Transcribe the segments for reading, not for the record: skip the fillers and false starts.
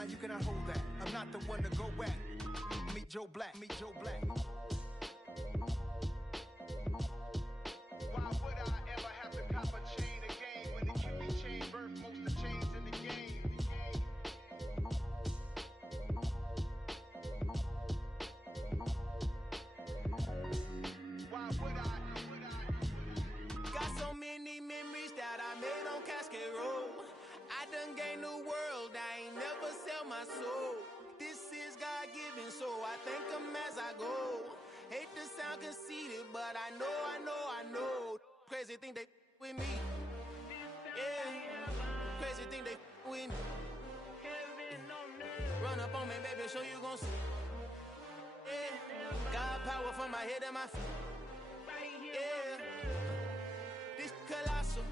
mind, you cannot hold that. I'm not the one to go at. Meet Joe Black, meet Joe Black. Why would I ever have to cop a chain again when the Cupid chain birthed most of chains in the game? Why would I? Got so many memories that I made on Cascade Road. I done gained the world, I ain't never sell my soul. This is God-given, so I thank him as I go. Hate to sound conceited, but I know. Crazy thing they with me. Yeah, crazy thing they with me. Run up on me, baby, show you gon' see. Yeah, God power from my head and my feet. Yeah, this colossal.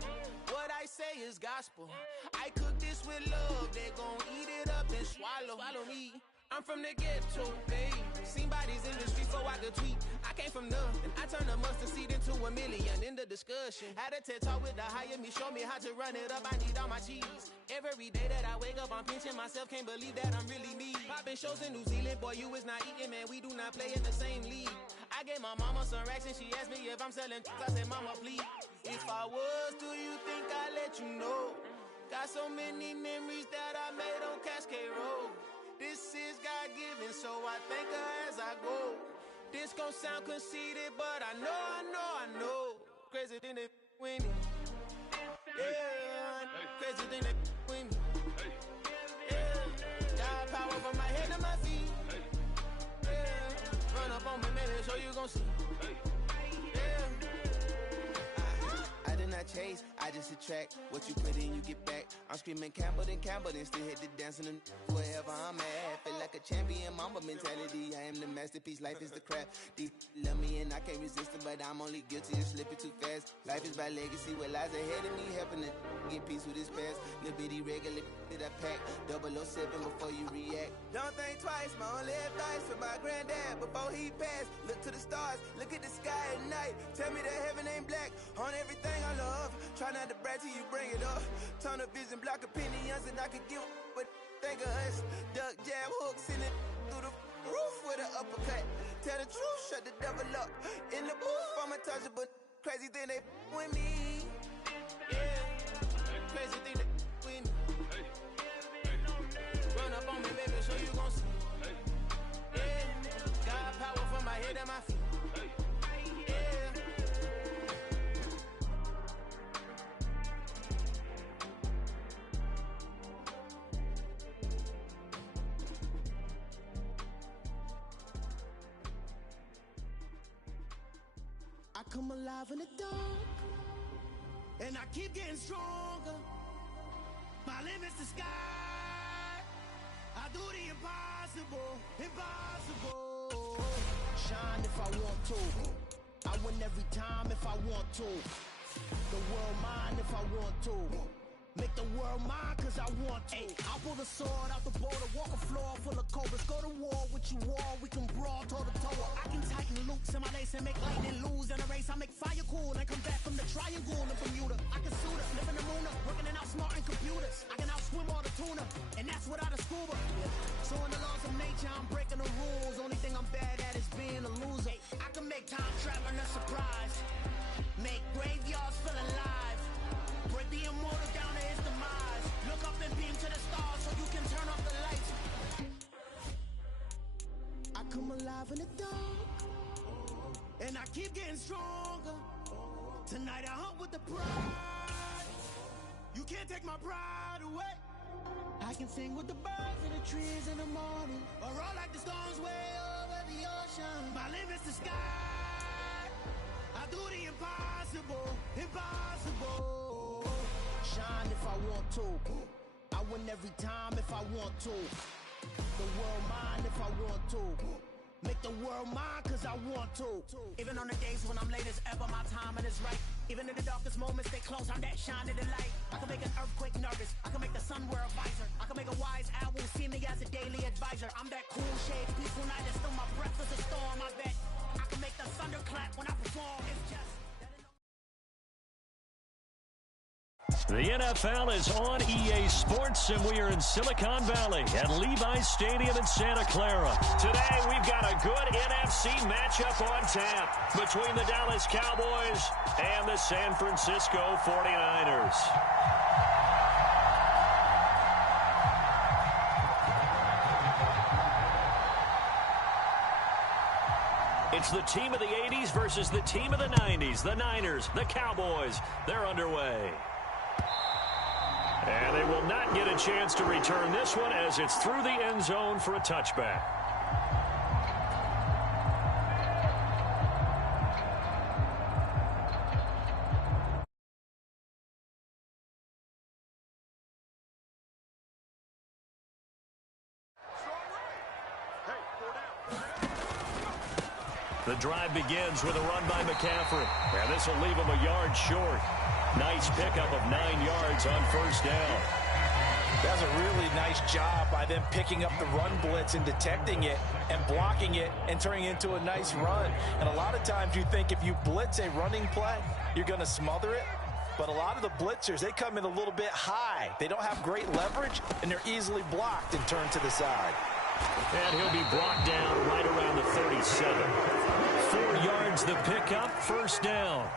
What I say is gospel. I cook this with love, they gon' eat it up and swallow me. I'm from the ghetto, babe. Seen bodies in the street so I could tweet. I came from nothing, I turned a mustard seed into a million. In the discussion, had a TED talk with the higher me, show me how to run it up, I need all my cheese. Every day that I wake up, I'm pinching myself, can't believe that I'm really me. Popping shows in New Zealand, boy, you is not eating, man, we do not play in the same league. I gave my mama some racks and she asked me if I'm selling, I said, mama, please. If I was, do you think I'd let you know? Got so many memories that I made on Cascade Road. This is God-given, so I thank her as I go. This gon' sound conceited, but I know. Crazy thing they with me. Yeah, crazy thing they with me. Yeah, God power from my head to my feet. Yeah, run up on me, baby, so you gon' see. I did not chase, I just attract. What you put in, you get back. I'm screaming Campbell, then still hit the dancing and wherever I'm at. Feel like a champion, mamba mentality. I am the masterpiece, life is the craft. Deep love me and I can't resist it, but I'm only guilty of slipping too fast. Life is by legacy, what lies ahead of me, helping to get peace with this past. Little bitty regular that I pack, 007 before you react. Don't think twice, my only advice for my granddad before he passed. Look to the stars, look at the sky at night. Tell me that heaven ain't black on everything I love. Try not to brag till you bring it up. Turn the vision, block opinions, and I could give but think of us. Duck, jab, hooks in it through the roof with an uppercut. Tell the truth, shut the devil up. In the booth, I'm untouchable. Crazy thing they with me. Yeah, crazy thing they with me. Run up on me, baby, so you gon' see. Yeah, God power from my head and my feet. I come alive in the dark, and I keep getting stronger. My limit's the sky. I do the impossible, impossible. Shine if I want to. I win every time if I want to. The world mine if I want to. Make the world mine cause I want to. I'll pull the sword out the border, walk a floor full of cobras. Go to war with you all, we can brawl toe to toe. I can tighten loops in my lace and make lightning lose in a race. I make fire cool and come back from the triangle in Bermuda. I can suit us, live in the moon, working and outsmarting computers. I can outswim all the tuna, and that's without a scuba. So in the laws of nature, I'm breaking the rules. Only thing I'm bad at is being a loser. I can make time traveling a surprise, make graveyards feel alive, break the immortal down to his demise. Look up and beam to the stars so you can turn off the lights. I come alive in the dark, and I keep getting stronger. Tonight I hunt with the pride. You can't take my pride away. I can sing with the birds and the trees in the morning, or roll like the storms way over the ocean. My limit's the sky. I do the impossible, impossible. Shine if I want to. I win every time if I want to. The world mine if I want to. Make the world mine cause I want to. Even on the days when I'm late as ever, my timing is right. Even in the darkest moments, stay close, I'm that shining the light. I can make an earthquake nervous, I can make the sun wear a visor. I can make a wise owl see me as a daily advisor. I'm that cool shade, peaceful night, and still my breath is a storm, I bet. I can make the thunder clap when I perform, it's just The NFL is on EA Sports, and we are in Silicon Valley at Levi's Stadium in Santa Clara. Today, we've got a good NFC matchup on tap between the Dallas Cowboys and the San Francisco 49ers. It's the team of the 80s versus the team of the 90s. The Niners, the Cowboys, they're underway. And they will not get a chance to return this one as it's through the end zone for a touchback. The drive begins with a run by McCaffrey. And this will leave him a yard short. Nice pickup of 9 yards on first down. That's a really nice job by them picking up the run blitz and detecting it and blocking it and turning it into a nice run. And a lot of times you think if you blitz a running play, you're going to smother it. But a lot of the blitzers, they come in a little bit high. They don't have great leverage, and they're easily blocked and turned to the side. And he'll be brought down right around the 37. 4 yards the pickup, first down.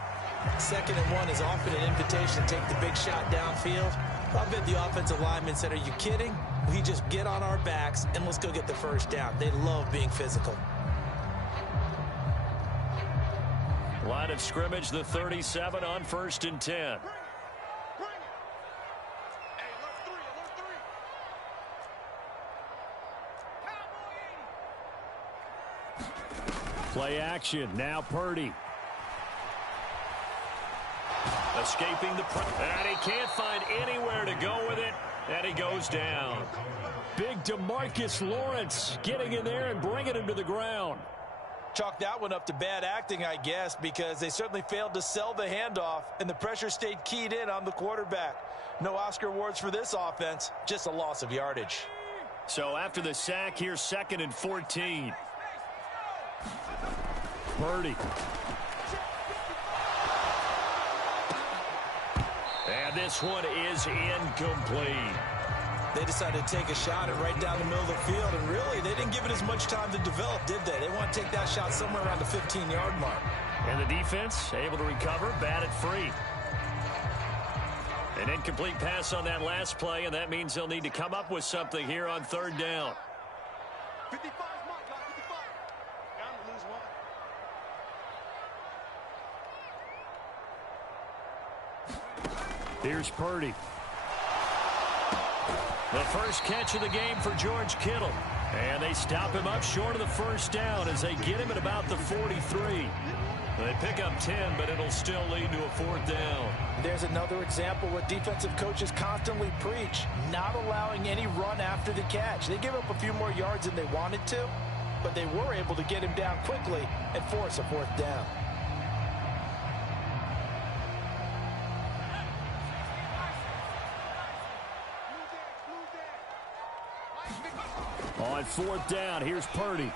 2nd and 1 is often an invitation to take the big shot downfield. I bet the offensive linemen said, are you kidding? We just get on our backs and let's go get the first down. They love being physical. Line of scrimmage, the 37 on 1st and 10. Play action, now Purdy. Escaping the press, and he can't find anywhere to go with it, and he goes down. Big DeMarcus Lawrence getting in there and bringing him to the ground. Chalk that one up to bad acting, I guess, because they certainly failed to sell the handoff, and the pressure stayed keyed in on the quarterback. No Oscar awards for this offense, just a loss of yardage. So after the sack, here's 2nd and 14. Purdy. And this one is incomplete. They decided to take a shot at right down the middle of the field, and really, they didn't give it as much time to develop, did they? They want to take that shot somewhere around the 15-yard mark. And the defense able to recover, bat it free. An incomplete pass on that last play, and that means they'll need to come up with something here on 3rd down. 55, Mike, 55. Down to lose 1. Here's Purdy. The first catch of the game for George Kittle. And they stop him up short of the first down as they get him at about the 43. They pick up 10, but it'll still lead to a 4th down. There's another example where defensive coaches constantly preach, not allowing any run after the catch. They give up a few more yards than they wanted to, but they were able to get him down quickly and force a 4th down. On 4th down, here's Purdy.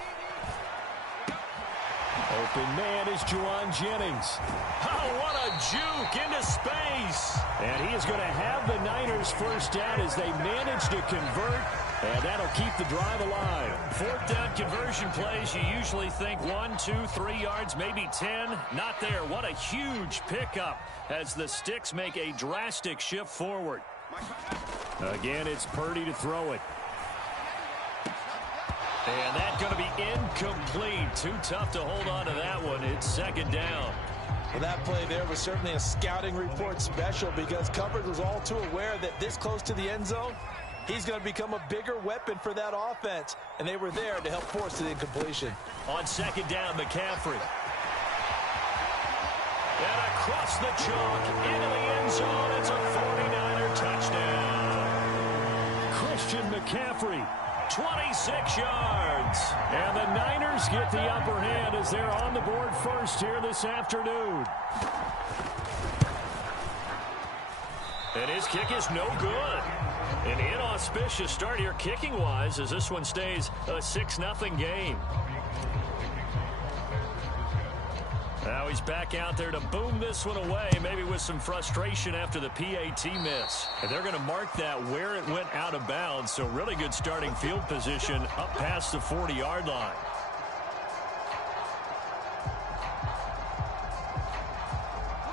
Open man is Juwan Jennings. Oh, what a juke into space. And he is going to have the Niners first down as they manage to convert, and that'll keep the drive alive. 4th down conversion plays, you usually think 1, 2, 3 yards, maybe 10. Not there. What a huge pickup as the sticks make a drastic shift forward. Again, it's Purdy to throw it. And that's going to be incomplete. Too tough to hold on to that one. It's 2nd down. Well, that play there was certainly a scouting report special because coverage was all too aware that this close to the end zone, he's going to become a bigger weapon for that offense. And they were there to help force the incompletion. On 2nd down, McCaffrey. And across the chalk into the end zone. It's a 49er touchdown. Christian McCaffrey. 26 yards. And the Niners get the upper hand as they're on the board first here this afternoon. And his kick is no good. An inauspicious start here kicking-wise as this one stays a 6-0 game. Now he's back out there to boom this one away, maybe with some frustration after the PAT miss. And they're going to mark that where it went out of bounds, so really good starting field position up past the 40-yard line.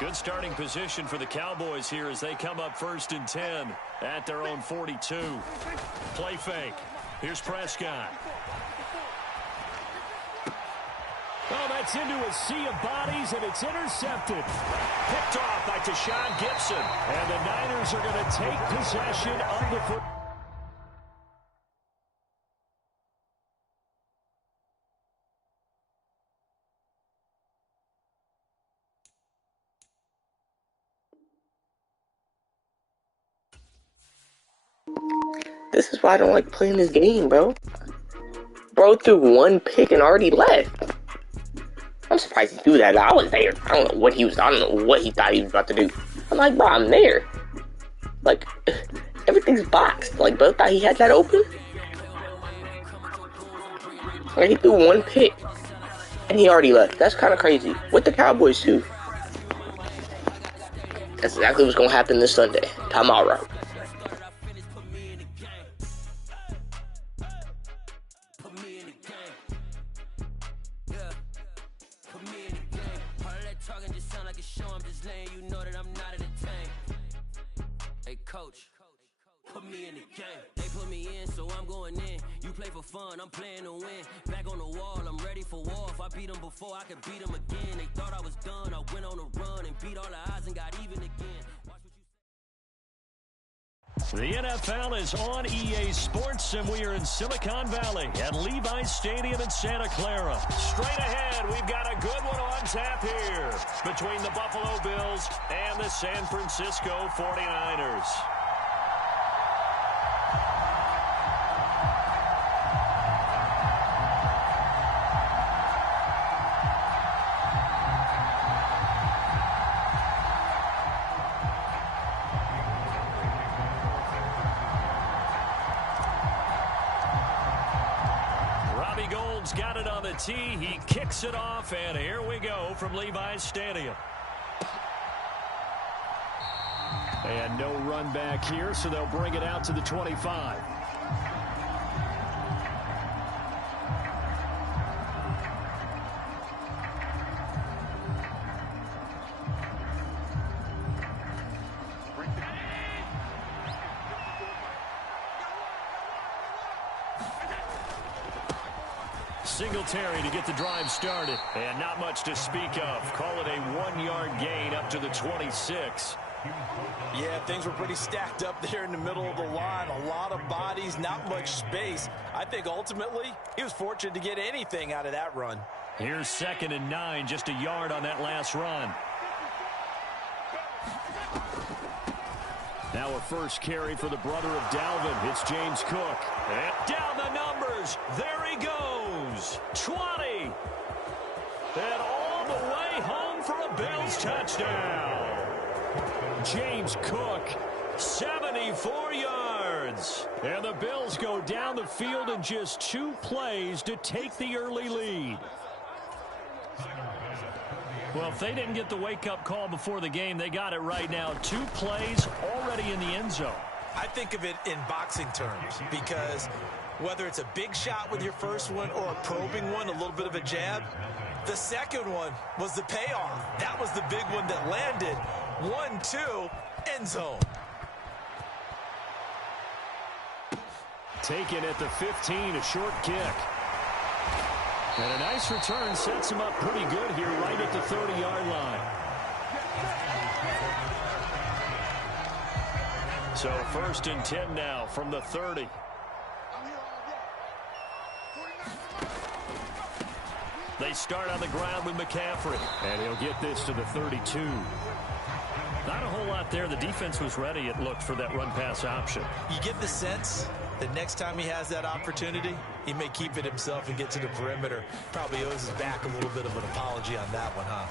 Good starting position for the Cowboys here as they come up 1st and 10 at their own 42. Play fake. Here's Prescott. Oh, that's into a sea of bodies, and it's intercepted. Picked off by Tashawn Gibson. And the Niners are going to take possession of the football. This is why I don't like playing this game, bro. Bro threw one pick and already left. I'm surprised he threw that. I was there. I don't know what he thought he was about to do. I'm like, bro, I'm there. Like, everything's boxed. Like, bro thought he had that open. Like, he threw one pick and he already left. That's kind of crazy. With the Cowboys, too. That's exactly what's going to happen this Sunday. Tomorrow. Coach, put me in the game. They put me in, so I'm going in. You play for fun, I'm playing to win. Back on the wall, I'm ready for war. If I beat them before, I could beat them again. They thought I was done, I went on a run and beat all the odds and got even again. The NFL is on EA Sports, and we are in Silicon Valley at Levi's Stadium in Santa Clara. Straight ahead, we've got a good one on tap here between the Buffalo Bills and the San Francisco 49ers. Got it on the tee. He kicks it off, and here we go from Levi's Stadium. And no run back here, so they'll bring it out to the 25. Singletary to get the drive started. And not much to speak of. Call it a 1-yard gain up to the 26. Yeah, things were pretty stacked up there in the middle of the line. A lot of bodies, not much space. I think ultimately he was fortunate to get anything out of that run. Here's 2nd and 9, just a yard on that last run. Now a first carry for the brother of Dalvin. It's James Cook. And down the numbers. There he goes. 20. And all the way home for a Bills touchdown. James Cook, 74 yards. And the Bills go down the field in just 2 plays to take the early lead. Well, if they didn't get the wake-up call before the game, they got it right now. 2 plays already in the end zone. I think of it in boxing terms because whether it's a big shot with your first one or a probing one, a little bit of a jab, the second one was the payoff. That was the big one that landed. 1-2, end zone. Taken at the 15, a short kick. And a nice return sets him up pretty good here right at the 30-yard line. So 1st and 10 now from the 30. They start on the ground with McCaffrey. And he'll get this to the 32. Not a whole lot there. The defense was ready, it looked, for that run-pass option. You get the sense that next time he has that opportunity, he may keep it himself and get to the perimeter. Probably owes his back a little bit of an apology on that one, huh?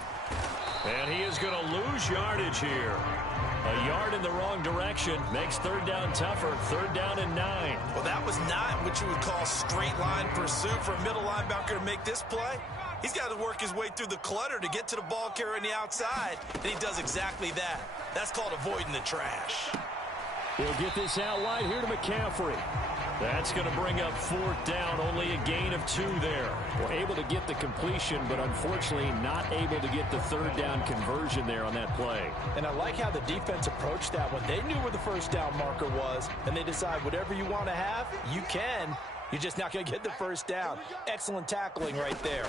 And he is going to lose yardage here. A yard in the wrong direction makes third down tougher. Third down and 9. Well, that was not what you would call straight line pursuit for a middle linebacker to make this play. He's got to work his way through the clutter to get to the ball carrier on the outside, and he does exactly that. That's called avoiding the trash. He'll get this out wide here to McCaffrey. That's going to bring up fourth down, only a gain of 2 there. We're able to get the completion, but unfortunately not able to get the third down conversion there on that play. And I like how the defense approached that one. They knew where the first down marker was, and they decide whatever you want to have, you can. You're just not going to get the first down. Excellent tackling right there.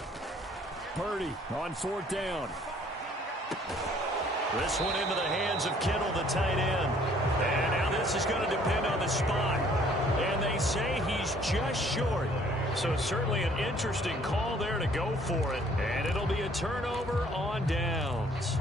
Purdy on fourth down. This one into the hands of Kittle, the tight end. And now this is going to depend on the spot. And they say he's just short. So certainly an interesting call there to go for it. And it'll be a turnover on downs.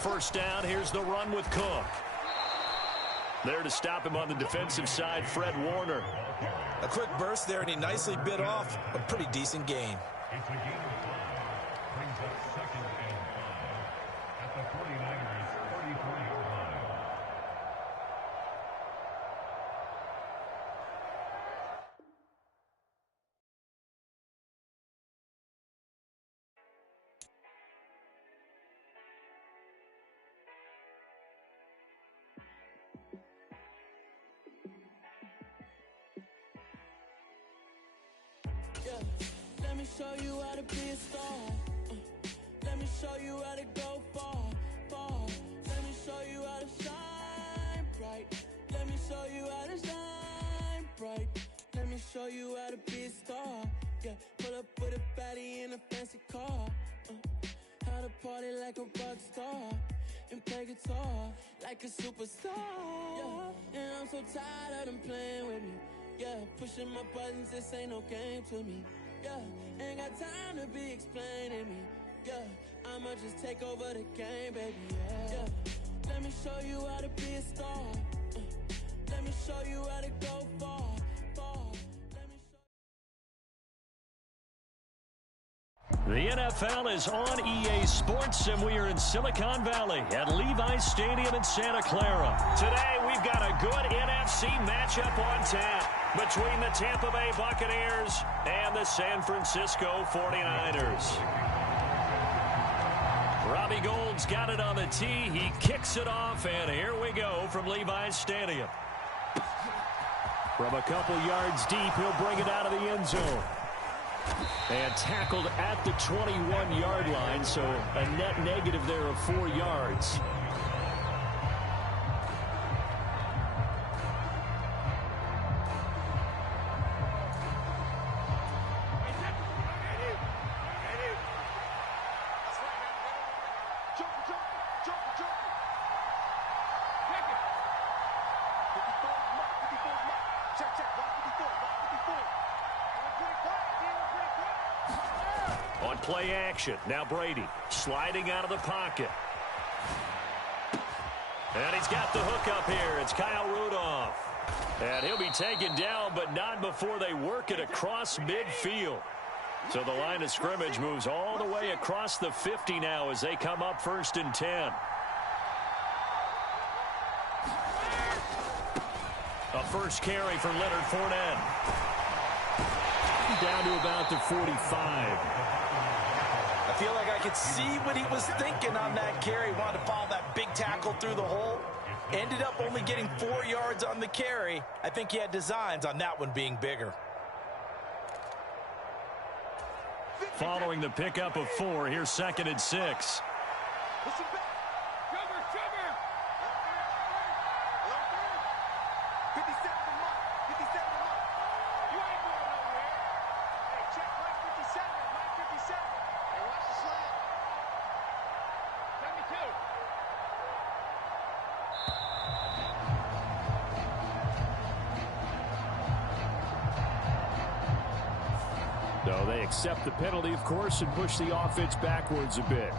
First down, here's the run with Cook. There to stop him on the defensive side, Fred Warner. A quick burst there, and he nicely bit off a pretty decent gain. Brings up second and 5 at the 49ers' 44-yard line. Let me show you how to be a star. Let me show you how to go far, far. Let me show you how to shine bright. Let me show you how to shine bright. Let me show you how to be a star. Yeah, pull up with a baddie in a fancy car. How to party like a rock star and play guitar like a superstar. Yeah, and I'm so tired of them playing with me. Yeah, pushing my buttons, this ain't no game to me. Yeah, ain't got time to be explaining me. Yeah, I'ma just take over the game, baby. Yeah, let me show you how to be a star. Let me show you how to go far, far. Let me show. The NFL is on EA Sports, and we are in Silicon Valley at Levi's Stadium in Santa Clara. Today, we've got a good NFC matchup on tap between the Tampa Bay Buccaneers and the San Francisco 49ers. Robbie Gould's got it on the tee. He kicks it off, and here we go from Levi's Stadium. From a couple yards deep, he'll bring it out of the end zone. And tackled at the 21-yard line, so a net negative there of 4 yards. On play action, now Brady sliding out of the pocket. And he's got the hook up here. It's Kyle Rudolph. And he'll be taken down, but not before they work it across midfield. So the line of scrimmage moves all the way across the 50 now as they come up 1st and 10. A first carry for Leonard Fournette. Down to about the 45. I feel like I could see what he was thinking on that carry. Wanted to follow that big tackle through the hole. Ended up only getting 4 yards on the carry. I think he had designs on that one being bigger. Following the pickup of 4, here's 2nd and 6. So they accept the penalty, of course, and push the offense backwards a bit.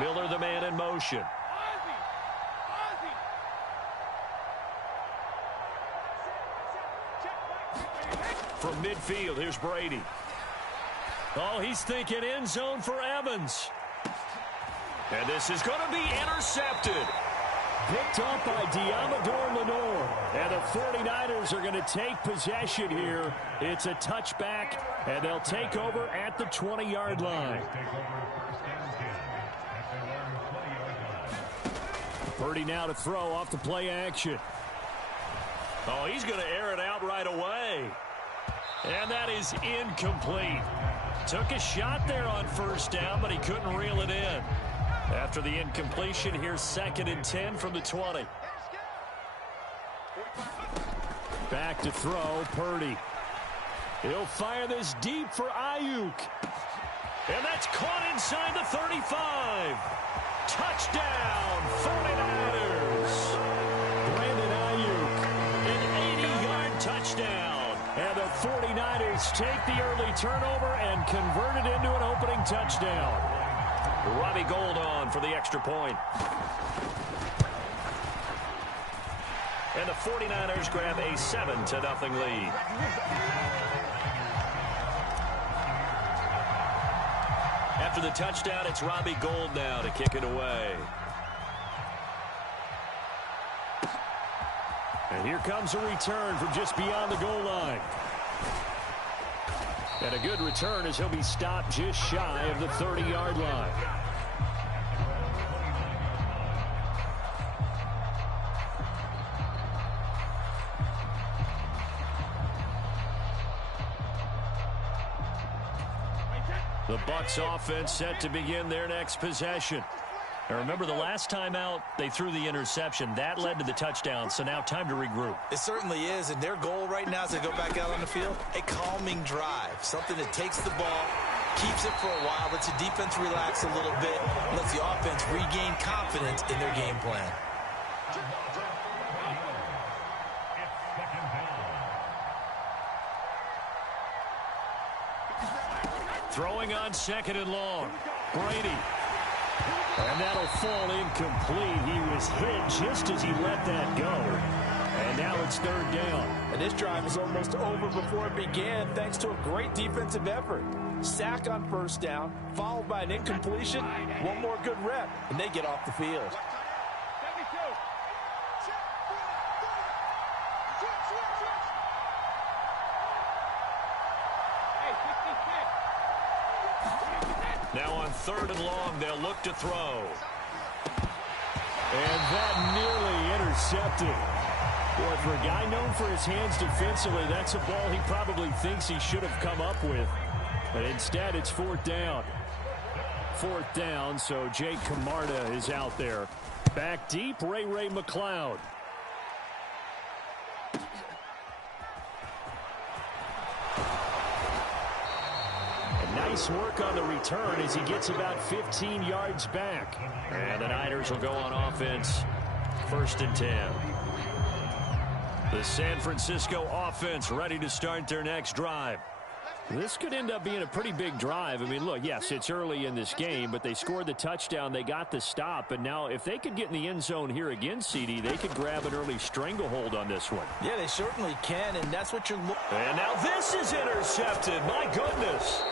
Miller, the man in motion. From midfield, here's Brady. Oh, he's thinking end zone for Evans. And this is going to be intercepted. Picked up by Diamador Lenore. And the 49ers are going to take possession here. It's a touchback, and they'll take over at the 20-yard line. Purdy now to throw off the play action. Oh, he's going to air it out right away. And that is incomplete. Took a shot there on first down, but he couldn't reel it in. After the incompletion, here's 2nd and 10 from the 20. Back to throw, Purdy. He'll fire this deep for Ayuk. And that's caught inside the 35. Touchdown, 49ers. Brandon Ayuk, an 80-yard touchdown. And the 49ers take the early turnover and convert it into an opening touchdown. Robbie Gould on for the extra point. And the 49ers grab a 7-0 lead. After the touchdown, it's Robbie Gould now to kick it away. And here comes a return from just beyond the goal line. And a good return as he'll be stopped just shy of the 30-yard line. The Bucs offense set to begin their next possession. Now remember, the last time out, they threw the interception. That led to the touchdown, so now time to regroup. It certainly is, and their goal right now is to go back out on the field. A calming drive, something that takes the ball, keeps it for a while, lets the defense relax a little bit, lets the offense regain confidence in their game plan. Throwing on 2nd and long. Brady. And that'll fall incomplete. He was hit just as he let that go. And now it's 3rd down. And this drive was almost over before it began thanks to a great defensive effort. Sack on first down, followed by an incompletion. One more good rep, and they get off the field. Now on 3rd and long, they'll look to throw. And that nearly intercepted. Boy, for a guy known for his hands defensively, that's a ball he probably thinks he should have come up with. But instead, it's 4th down. 4th down, so Jake Camarda is out there. Back deep, Ray McLeod. Nice work on the return as he gets about 15 yards back. And the Niners will go on offense. 1st and 10. The San Francisco offense ready to start their next drive. This could end up being a pretty big drive. I mean, look, yes, it's early in this game, but they scored the touchdown. They got the stop. And now if they could get in the end zone here again, CD, they could grab an early stranglehold on this one. Yeah, they certainly can, and that's what you're looking for. And now this is intercepted. My goodness.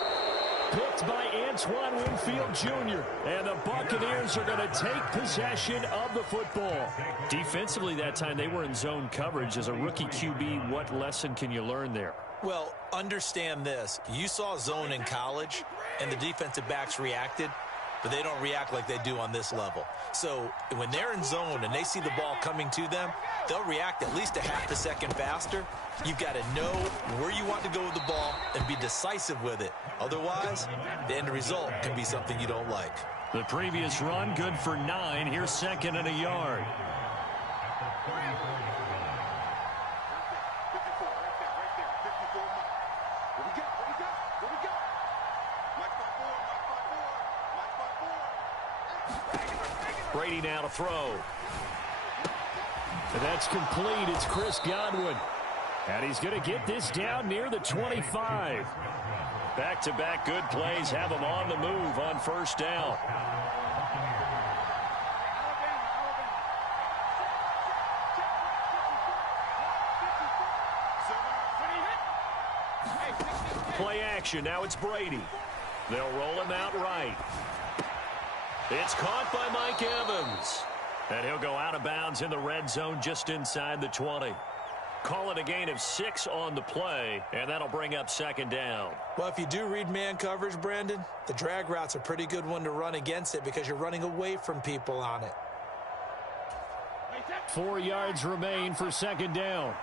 Picked by Antoine Winfield Jr. And the Buccaneers are going to take possession of the football. Defensively that time, they were in zone coverage. As a rookie QB, what lesson can you learn there? Well, understand this. You saw zone in college, and the defensive backs reacted, but they don't react like they do on this level. So when they're in zone and they see the ball coming to them, they'll react at least a half a second faster. You've got to know where you want to go with the ball and be decisive with it. Otherwise, the end result can be something you don't like. The previous run, good for 9. Here's 2nd and a yard. Brady now to throw. And that's complete. It's Chris Godwin. And he's going to get this down near the 25. Back-to-back good plays have him on the move on 1st down. Play action. Now it's Brady. They'll roll him out right. It's caught by Mike Evans. And he'll go out of bounds in the red zone just inside the 20. Call it a gain of 6 on the play, and that'll bring up second down. Well, if you do read man coverage, Brandon, the drag route's a pretty good one to run against it because you're running away from people on it. 4 yards remain for second down.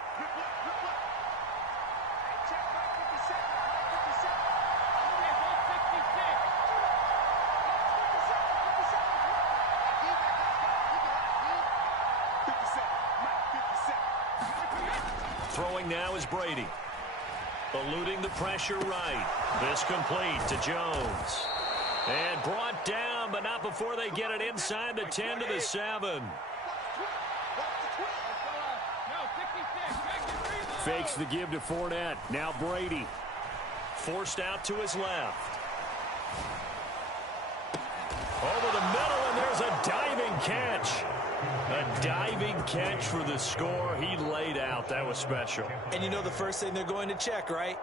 Throwing now is Brady. Eluding the pressure right. This complete to Jones. And brought down, but not before they get it inside the 10 to the 7. Fakes the give to Fournette. Now Brady. Forced out to his left. Over the middle, and there's a diving catch. A diving catch for the score. He laid out. That was special. And you know the first thing they're going to check, right?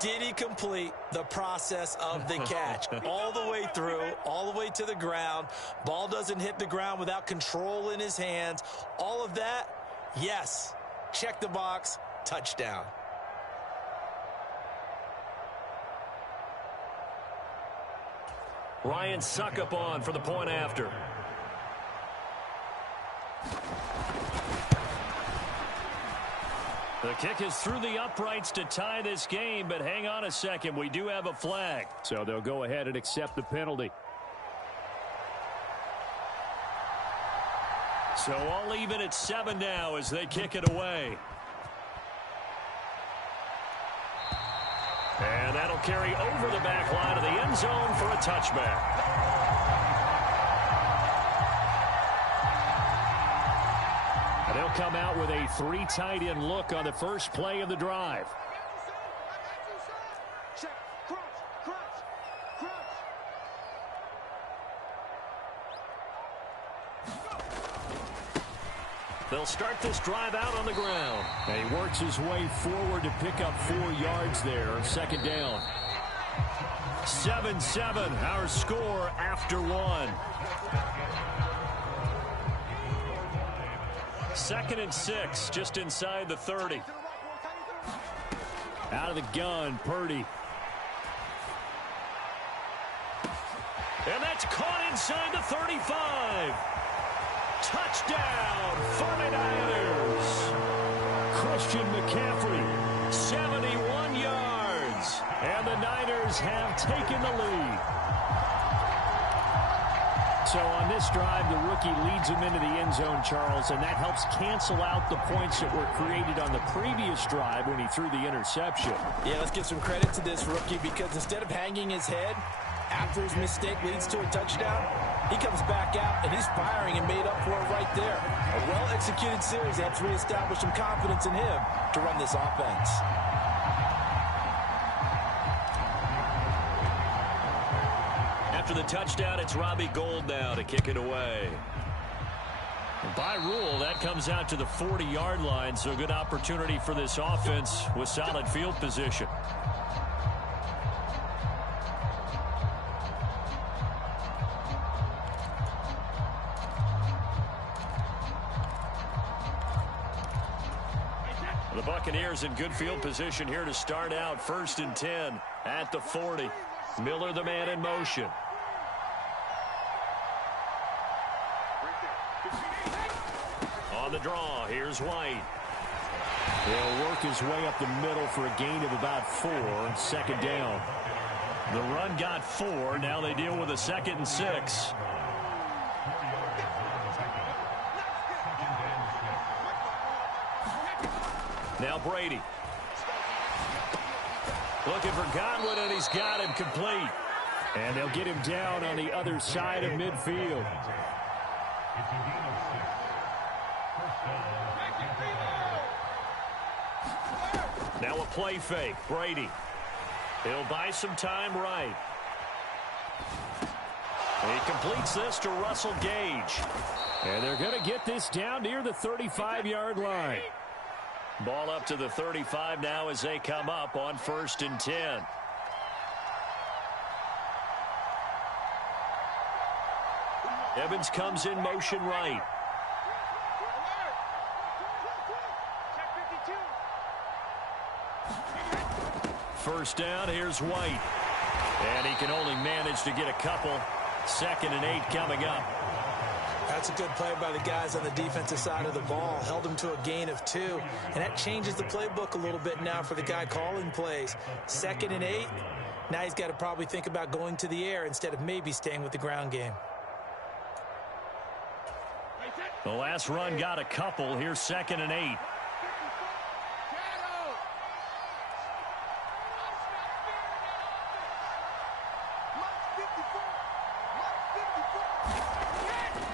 Did he complete the process of the catch? All the way through, all the way to the ground. Ball doesn't hit the ground without control in his hands. All of that, yes. Check the box. Touchdown. Ryan Suckup on for the point after. The kick is through the uprights to tie this game, but hang on a second. We do have a flag. So they'll go ahead and accept the penalty. So all even at 7 now as they kick it away. And that'll carry over the back line of the end zone for a touchback. And they'll come out with a 3 tight end look on the first play of the drive. They'll start this drive out on the ground. And he works his way forward to pick up 4 yards there. Second down. 7-7, our score after 1. 2nd and 6, just inside the 30. Out of the gun, Purdy. And that's caught inside the 35. Touchdown, 49ers. Christian McCaffrey, 71 yards. And the Niners have taken the lead. So on this drive, the rookie leads him into the end zone, Charles, and that helps cancel out the points that were created on the previous drive when he threw the interception. Yeah, let's give some credit to this rookie because instead of hanging his head after his mistake leads to a touchdown, he comes back out and he's firing and made up for it right there. A well-executed series helps reestablish some confidence in him to run this offense. After the touchdown, it's Robbie Gould now to kick it away. By rule, that comes out to the 40-yard line, so good opportunity for this offense with solid field position. The Buccaneers in good field position here to start out. 1st and 10 at the 40. Miller, the man in motion. On the draw, here's White. He'll work his way up the middle for a gain of about 4. 2nd down. The run got 4. Now they deal with a 2nd and 6. Now Brady. Looking for Godwin, and he's got him complete. And they'll get him down on the other side of midfield. Now a play fake. Brady. He'll buy some time right. He completes this to Russell Gage. And they're going to get this down near the 35-yard line. Ball up to the 35 now as they come up on 1st and 10. Evans comes in motion right. First down, here's White. And he can only manage to get a couple. 2nd and 8 coming up. That's a good play by the guys on the defensive side of the ball. Held them to a gain of 2. And that changes the playbook a little bit now for the guy calling plays. 2nd and 8. Now he's got to probably think about going to the air instead of maybe staying with the ground game. The last run got a couple. Here's 2nd and 8.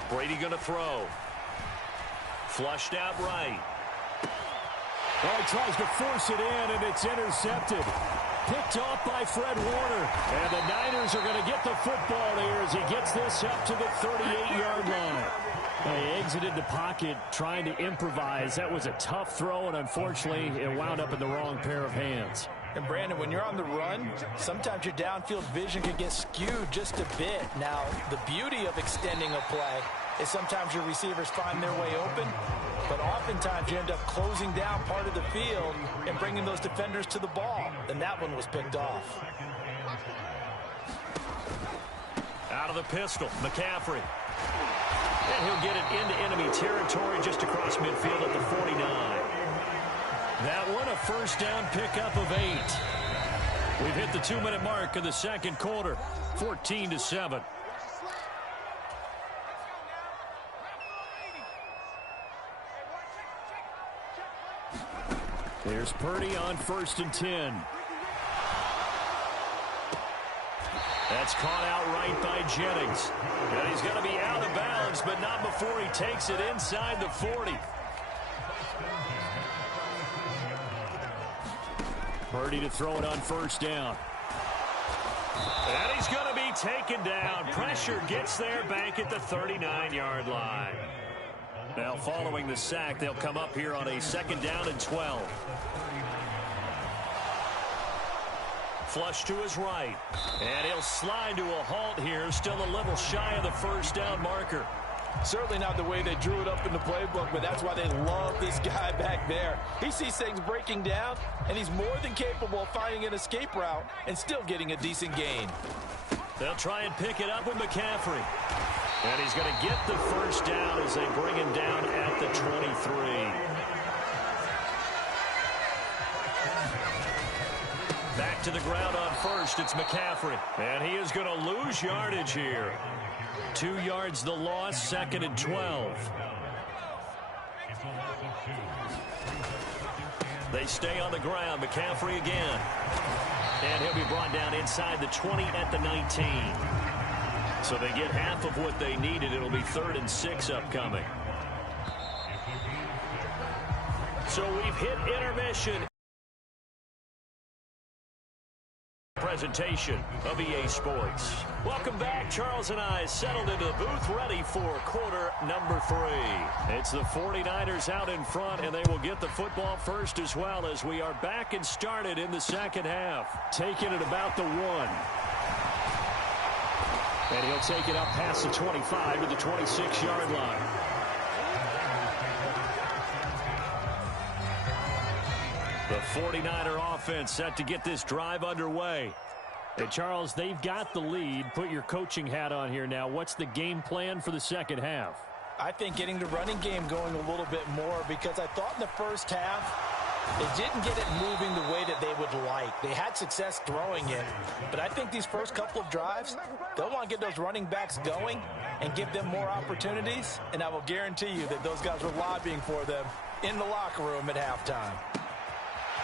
Brady going to throw. Flushed out right. Oh, he tries to force it in, and it's intercepted. Picked off by Fred Warner. And the Niners are going to get the football here as he gets this up to the 38-yard line. He exited the pocket trying to improvise. That was a tough throw, and unfortunately, it wound up in the wrong pair of hands. And Brandon, when you're on the run, sometimes your downfield vision can get skewed just a bit. Now, the beauty of extending a play is sometimes your receivers find their way open, but oftentimes you end up closing down part of the field and bringing those defenders to the ball. And that one was picked off. Out of the pistol, McCaffrey. And he'll get it into enemy territory just across midfield at the 49. That one, a first down pickup of 8. We've hit the 2-minute mark of the second quarter, 14-7. Here's Purdy on 1st and 10. That's caught out right by Jennings. And he's going to be out of bounds, but not before he takes it inside the 40. Purdy to throw it on 1st down. And he's going to be taken down. Pressure gets there back at the 39-yard line. Now, following the sack, they'll come up here on a 2nd down and 12. Flush to his right. And he'll slide to a halt here. Still a little shy of the first down marker. Certainly not the way they drew it up in the playbook, but that's why they love this guy back there. He sees things breaking down, and he's more than capable of finding an escape route and still getting a decent gain. They'll try and pick it up with McCaffrey. And he's going to get the first down as they bring him down at the 23. Back to the ground on first. It's McCaffrey. And he is going to lose yardage here. 2 yards the loss, 2nd and 12. They stay on the ground. McCaffrey again. And he'll be brought down inside the 20 at the 19. So they get half of what they needed. It'll be 3rd and 6 upcoming. So we've hit intermission. Presentation of EA Sports. Welcome back. Charles and I settled into the booth, ready for quarter number 3. It's the 49ers out in front, and they will get the football first as well as we are back and started in the second half. Taking it about the 1. And he'll take it up past the 25 to the 26-yard line. The 49er offense set to get this drive underway. Hey, Charles, they've got the lead. Put your coaching hat on here now. What's the game plan for the second half? I think getting the running game going a little bit more, because I thought in the first half they didn't get it moving the way that they would like. They had success throwing it, but I think these first couple of drives, they'll want to get those running backs going and give them more opportunities, and I will guarantee you that those guys were lobbying for them in the locker room at halftime.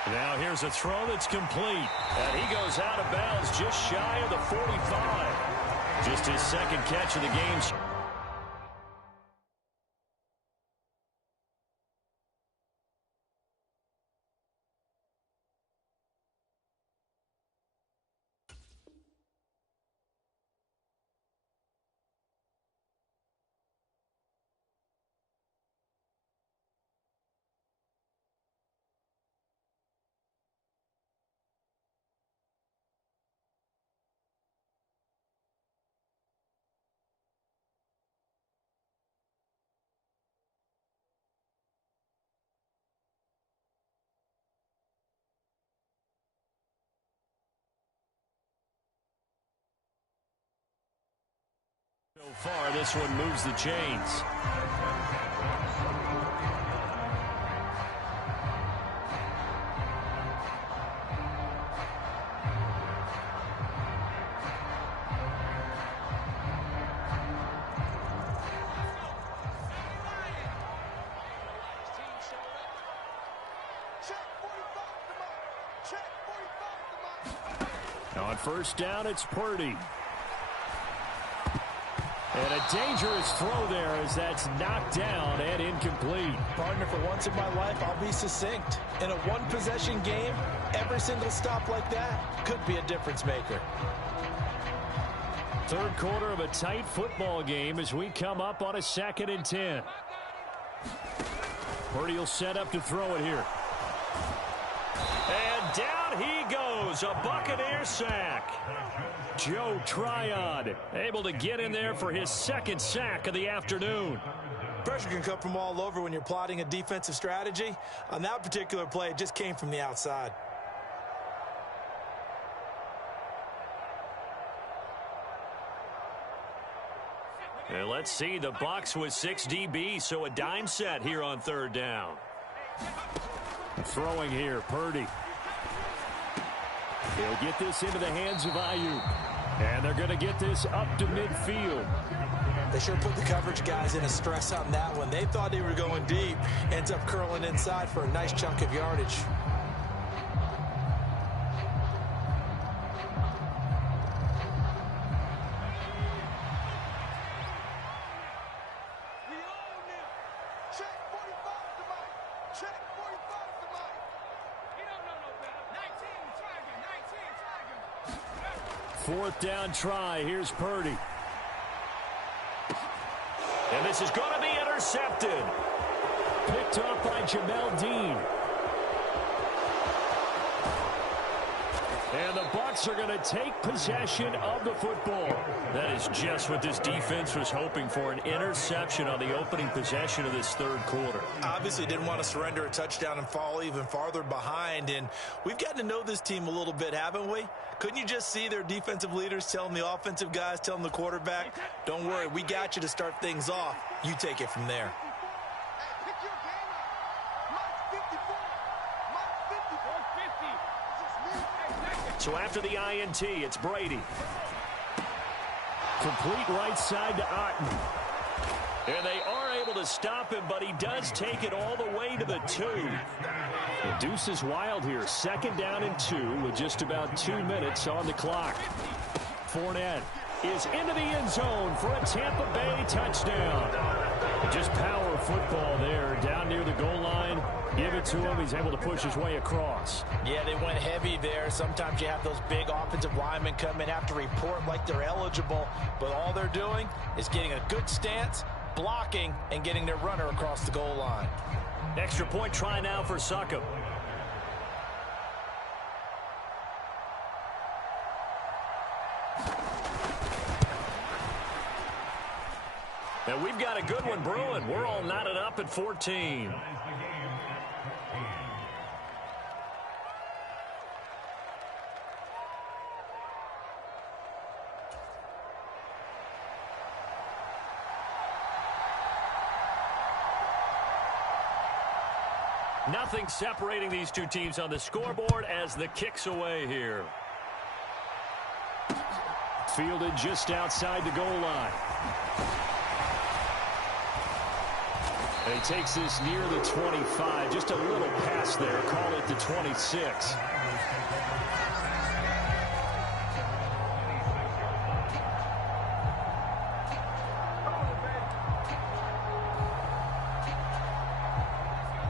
Now here's a throw that's complete. And he goes out of bounds just shy of the 45. Just his second catch of the game. far, this one moves the chains. On first down, it's Purdy. And a dangerous throw there as that's knocked down and incomplete. Partner, for once in my life, I'll be succinct. In a one-possession game, every single stop like that could be a difference maker. Third quarter of a tight football game as we come up on a 2nd and 10. Purdy will set up to throw it here. And down he goes, a Buccaneer sack. Joe Tryon able to get in there for his 2nd sack of the afternoon. Pressure can come from all over when you're plotting a defensive strategy. On that particular play, it just came from the outside. And let's see, the Bucs with 6 DB, so a dime set here on 3rd down. Throwing here, Purdy. He'll get this into the hands of Ayuk. And they're going to get this up to midfield. They sure put the coverage guys in a stress on that one. They thought they were going deep. Ends up curling inside for a nice chunk of yardage. Fourth down try. Here's Purdy. And this is going to be intercepted. Picked up by Jamel Dean. And the Bucs are going to take possession of the football. That is just what this defense was hoping for, an interception on the opening possession of this 3rd quarter. Obviously didn't want to surrender a touchdown and fall even farther behind. And we've gotten to know this team a little bit, haven't we? Couldn't you just see their defensive leaders telling the offensive guys, telling the quarterback, don't worry, we got you to start things off. You take it from there. So after the INT, it's Brady. Complete right side to Otten. And they are able to stop him, but he does take it all the way to the 2. The deuce is wild here. 2nd down and 2 with just about 2 minutes on the clock. Fournette is into the end zone for a Tampa Bay touchdown. Just power football there down near the goal line. Give it to him. He's able to push his way across. Yeah, they went heavy there. Sometimes you have those big offensive linemen come in, have to report like they're eligible, but all they're doing is getting a good stance, blocking, and getting their runner across the goal line. Extra point try now for Succop. And we've got a good one brewing. We're all knotted up at 14. Nothing separating these two teams on the scoreboard as the kick's away here. Fielded just outside the goal line. And he takes this near the 25. Just a little pass there. Call it the 26.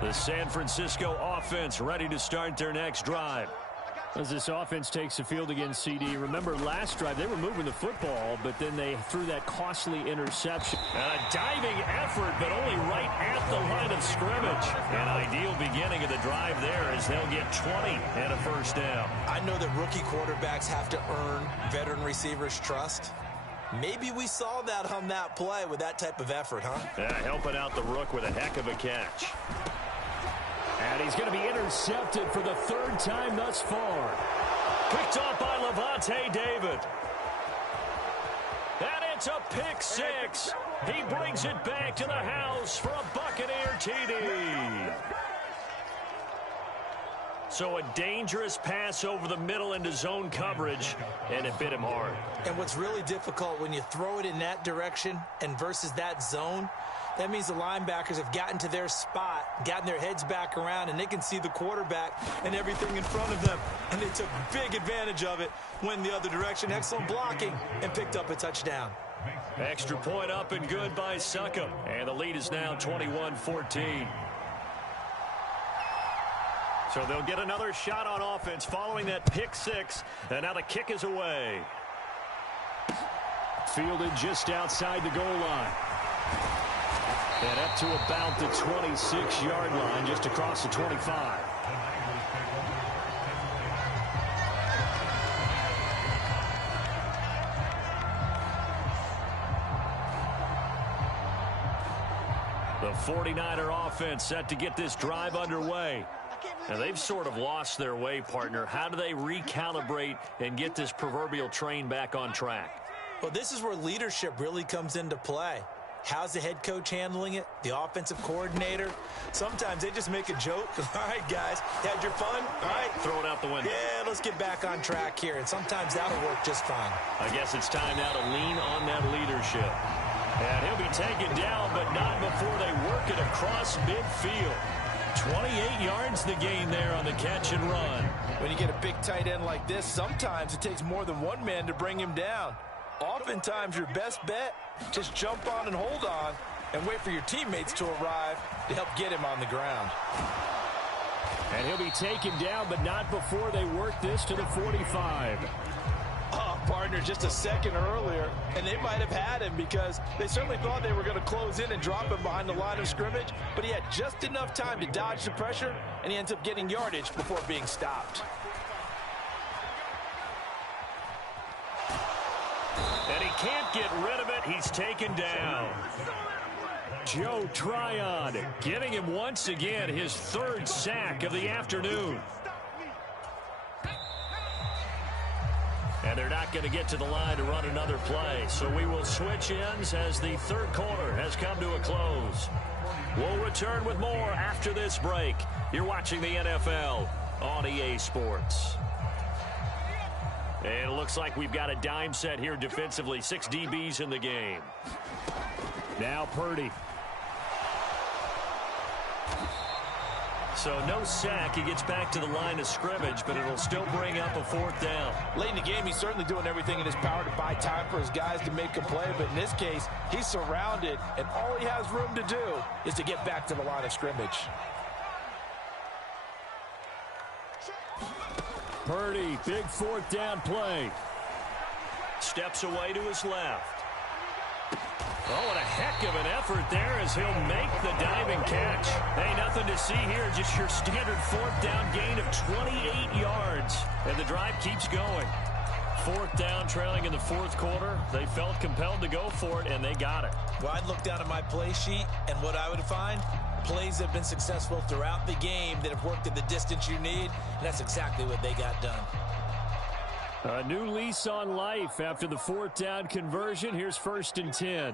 The San Francisco offense ready to start their next drive. As this offense takes the field against CD, remember last drive they were moving the football, but then they threw that costly interception. And a diving effort, but only right at the line of scrimmage. An ideal beginning of the drive there as they'll get 20 and a first down. I know that rookie quarterbacks have to earn veteran receivers' trust. Maybe we saw that on that play with that type of effort, huh? Yeah, helping out the rook with a heck of a catch. And he's going to be intercepted for the 3rd time thus far. Picked off by Levante David. That That's a pick six. He brings it back to the house for a Buccaneer TD. So a dangerous pass over the middle into zone coverage, and it bit him hard. And what's really difficult when you throw it in that direction and versus that zone, that means the linebackers have gotten to their spot, gotten their heads back around, and they can see the quarterback and everything in front of them. And they took big advantage of it, went the other direction, excellent blocking, and picked up a touchdown. Extra point up and good by Succop. And the lead is now 21-14. So they'll get another shot on offense following that pick six. And now the kick is away. Fielded just outside the goal line. And up to about the 26-yard line, just across the 25. The 49er offense set to get this drive underway. Now, they've sort of lost their way, partner. How do they recalibrate and get this proverbial train back on track? Well, this is where leadership really comes into play. How's the head coach handling it? The offensive coordinator? Sometimes they just make a joke. All right, guys, had your fun? All right. Throw it out the window. Yeah, let's get back on track here. And sometimes that'll work just fine. I guess it's time now to lean on that leadership. And he'll be taken down, but not before they work it across midfield. 28 yards the gain there on the catch and run. When you get a big tight end like this, sometimes it takes more than one man to bring him down. Oftentimes, your best bet, just jump on and hold on and wait for your teammates to arrive to help get him on the ground. And he'll be taken down, but not before they work this to the 45. Oh, partner, just a second earlier, and they might have had him because they certainly thought they were going to close in and drop him behind the line of scrimmage, but he had just enough time to dodge the pressure, and he ends up getting yardage before being stopped. And he can't get rid of it. He's taken down. Joe Tryon getting him once again his third sack of the afternoon. And they're not going to get to the line to run another play. So we will switch ends as the third quarter has come to a close. We'll return with more after this break. You're watching the NFL on EA Sports. And it looks like we've got a dime set here defensively. 6 DBs in the game. Now Purdy. So no sack. He gets back to the line of scrimmage, but it'll still bring up a fourth down. Late in the game, he's certainly doing everything in his power to buy time for his guys to make a play. But in this case, he's surrounded, and all he has room to do is to get back to the line of scrimmage. Purdy, big fourth down play. Steps away to his left. Oh, and a heck of an effort there as he'll make the diving catch. Hey, nothing to see here, just your standard fourth down gain of 28 yards. And the drive keeps going. Fourth down, trailing in the fourth quarter. They felt compelled to go for it, and they got it. Well, I'd look down at my play sheet, and what I would find, plays have been successful throughout the game that have worked at the distance you need, and that's exactly what they got done. A new lease on life after the fourth down conversion. Here's 1st and 10.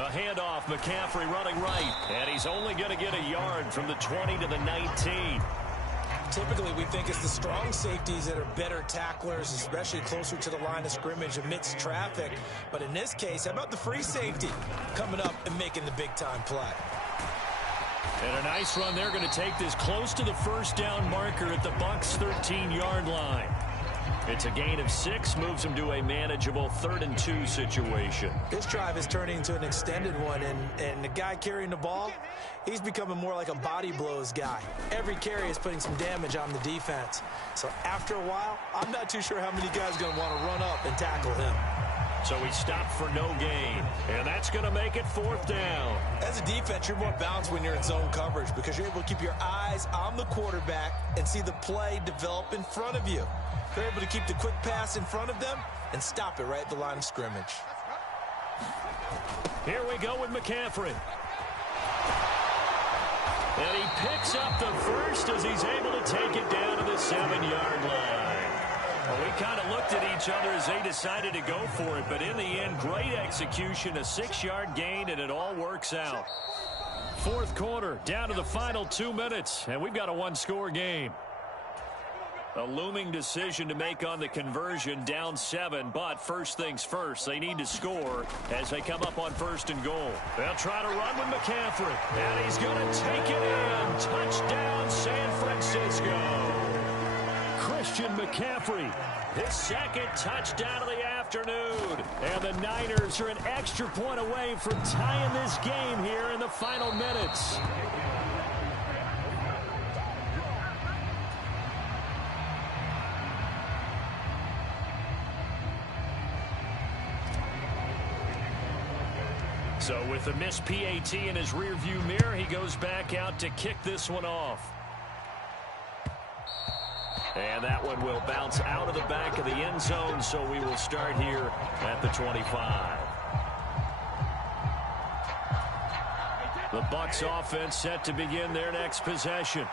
A handoff, McCaffrey running right, and he's only going to get a yard from the 20 to the 19. Typically, we think it's the strong safeties that are better tacklers, especially closer to the line of scrimmage amidst traffic. But in this case, how about the free safety coming up and making the big-time play? And a nice run. They're going to take this close to the first down marker at the Bucs' 13-yard line. It's a gain of 6, moves them to a manageable 3rd and 2 situation. This drive is turning into an extended one, and the guy carrying the ball, he's becoming more like a body blows guy. Every carry is putting some damage on the defense. So after a while, I'm not too sure how many guys are going to want to run up and tackle him. So he stopped for no gain, and that's going to make it 4th down. As a defense, you're more balanced when you're in zone coverage because you're able to keep your eyes on the quarterback and see the play develop in front of you. They're able to keep the quick pass in front of them and stop it right at the line of scrimmage. Here we go with McCaffrey. And he picks up the first as he's able to take it down to the 7-yard line. Well, we kind of looked at each other as they decided to go for it, but in the end, great execution, a 6-yard gain, and it all works out. Fourth quarter, down to the final 2 minutes, and we've got a one-score game. A looming decision to make on the conversion, down 7, but first things first, they need to score as they come up on 1st and goal. They'll try to run with McCaffrey, and he's going to take it in. Touchdown, San Francisco. Christian McCaffrey, his second touchdown of the afternoon. And the Niners are an extra point away from tying this game here in the final minutes. So with the missed PAT in his rearview mirror, he goes back out to kick this one off. And that one will bounce out of the back of the end zone, so we will start here at the 25. The Bucs offense set to begin their next possession.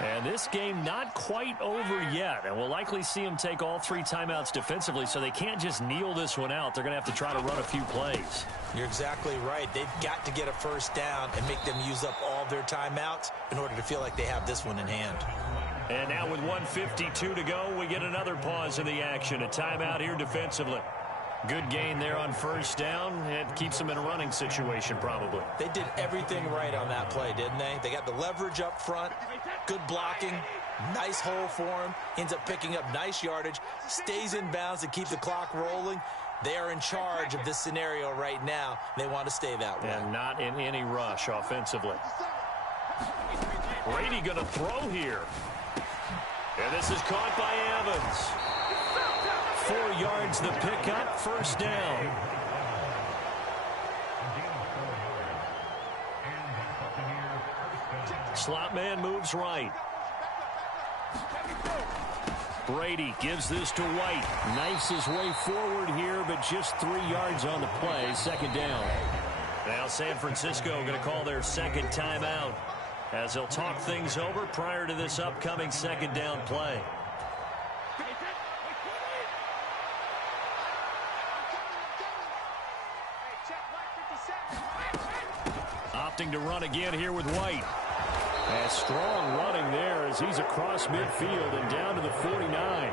And this game not quite over yet. And we'll likely see them take all 3 timeouts defensively, so they can't just kneel this one out. They're going to have to try to run a few plays. You're exactly right. They've got to get a first down and make them use up all their timeouts in order to feel like they have this one in hand. And now with 1:52 to go, we get another pause in the action. A timeout here defensively. Good gain there on first down. It keeps them in a running situation probably. They did everything right on that play, didn't they? They got the leverage up front, good blocking, nice hole for him, ends up picking up nice yardage, stays in bounds to keep the clock rolling. They are in charge of this scenario right now. They want to stay that way. And not in any rush offensively. Brady going to throw here. And this is caught by Evans. 4 yards the pickup, first down. Slot man moves right. Brady gives this to White. Knifes his way forward here, but just 3 yards on the play, second down. Now San Francisco going to call their second timeout as they'll talk things over prior to this upcoming second down play. Opting to run again here with White. And strong running there as he's across midfield and down to the 49.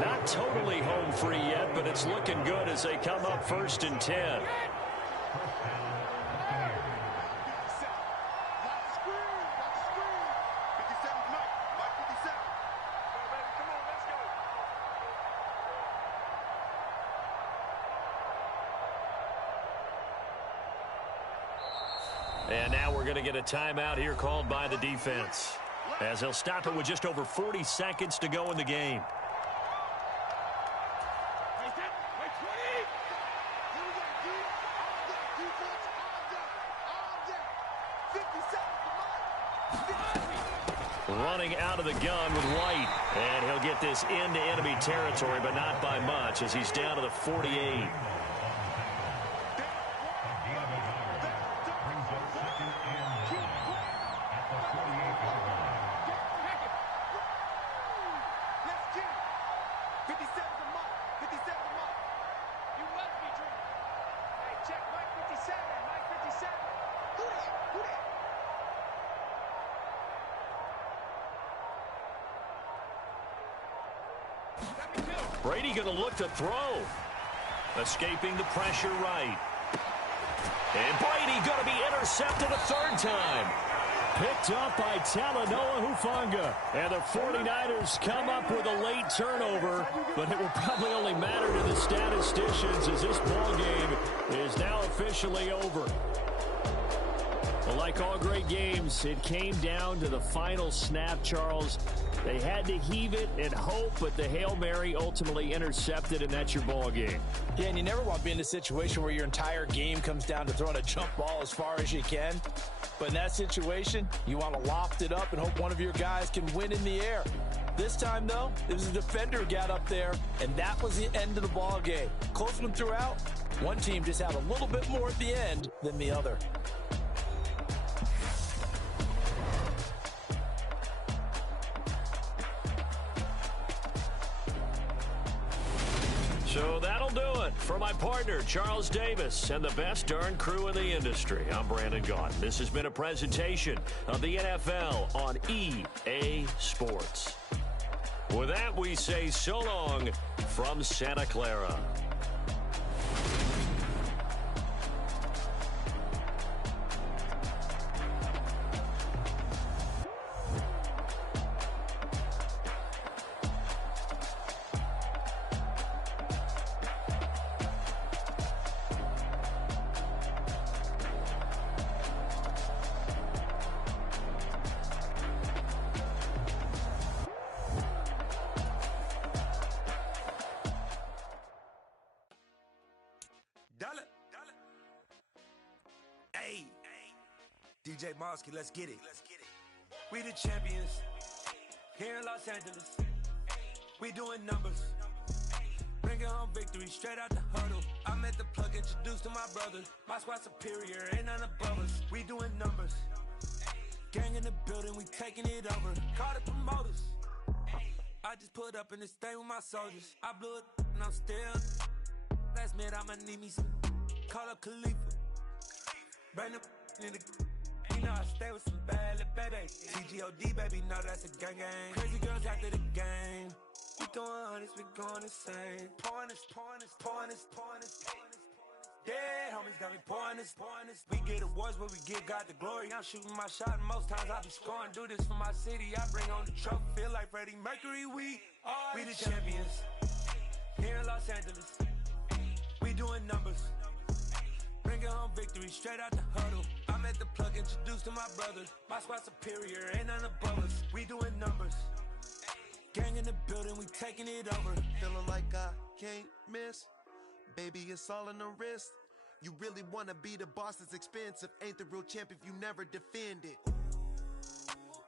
Not totally home free yet, but it's looking good as they come up 1st and 10. And now we're going to get a timeout here called by the defense, as they'll stop it with just over 40 seconds to go in the game. Running out of the gun with White, and he'll get this into enemy territory, but not by much as he's down to the 48. Brady going to look to throw. Escaping the pressure right. And Brady going to be intercepted a 3rd time. Picked up by Talanoa Hufanga. And the 49ers come up with a late turnover, but it will probably only matter to the statisticians as this ball game is now officially over. Well, like all great games, it came down to the final snap, Charles. They had to heave it and hope, but the Hail Mary ultimately intercepted, and that's your ball game. Yeah, and you never want to be in a situation where your entire game comes down to throwing a jump ball as far as you can. But in that situation, you want to loft it up and hope one of your guys can win in the air. This time, though, it was a defender who got up there, and that was the end of the ball game. Close one throughout. One team just had a little bit more at the end than the other. So that'll do it. For my partner, Charles Davis, and the best darn crew in the industry, I'm Brandon Gaudin. This has been a presentation of the NFL on EA Sports. With that, we say so long from Santa Clara. Hey, DJ Mosky, let's get it. We the champions here in Los Angeles. We doing numbers, bringing home victory straight out the huddle. I'm at the plug, introduced to my brother. My squad superior, ain't none above us. We doing numbers, gang in the building, we taking it over. Call the promoters. I just put up in this thing with my soldiers. I blew it and I'm still. Last minute I'ma need me some. Call up Khalifa. Bring them in the. You know I stay with some bad little baby. TGOD baby, know that's a gang gang. Crazy girls after the game. We doing honest, we going insane. Pouring this. Dead homies got me pouring this. We get awards where we give God the glory. I'm shooting my shot and most times I be scoring. Do this for my city, I bring on the trophy. Feel like Freddie Mercury, we the champions here in Los Angeles. We doing numbers, bringing home victory straight out the huddle. I'm at the plug, introduced to my brother. My squad superior, ain't none above us. We doing numbers, gang in the building, we taking it over. Feeling like I can't miss. Baby, it's all in the wrist. You really wanna be the boss, it's expensive. Ain't the real champ if you never defend it.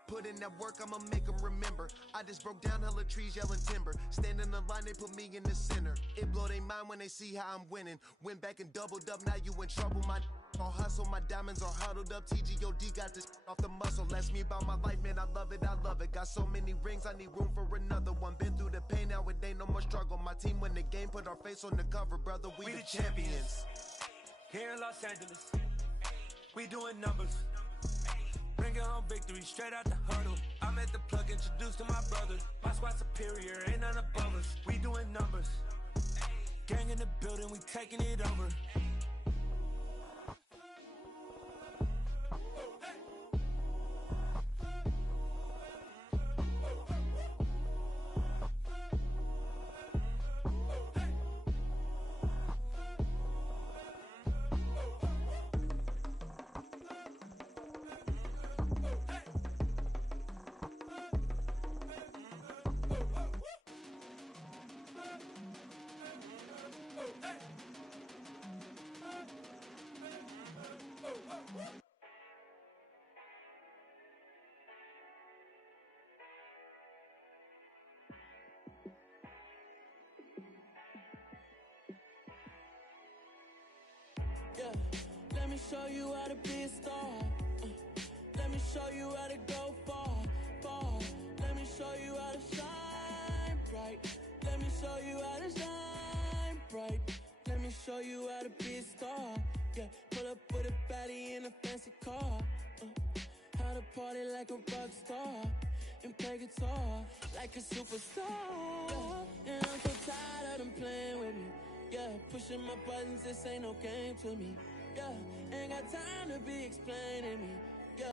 Put in that work, I'ma make them remember. I just broke down hella trees, yelling timber. Stand in the line, they put me in the center. It blow their mind when they see how I'm winning. Went back and doubled up, now you in trouble. My all hustle, my diamonds are huddled up. TGOD got this off the muscle. Ask me about my life, man, I love it. Got so many rings, I need room for another one. Been through the pain, now it ain't no more struggle. My team win the game, put our face on the cover, brother. We the champions here in Los Angeles. We doing numbers, bringing home victory straight out the huddle. I'm at the plug, introduced to my brother. My squad superior, ain't none above us. We doing numbers, gang in the building, we taking it over. Yeah, let me show you how to be a star. Let me show you how to go far. Let me show you how to shine bright. Let me show you how to shine bright. Let me show you how to be a star. Yeah, pull up with a baddie in a fancy car. How to party like a rock star and play guitar like a superstar. Yeah, and I'm so tired of them playing with me. Yeah, pushing my buttons, this ain't no game to me. Yeah, ain't got time to be explaining me.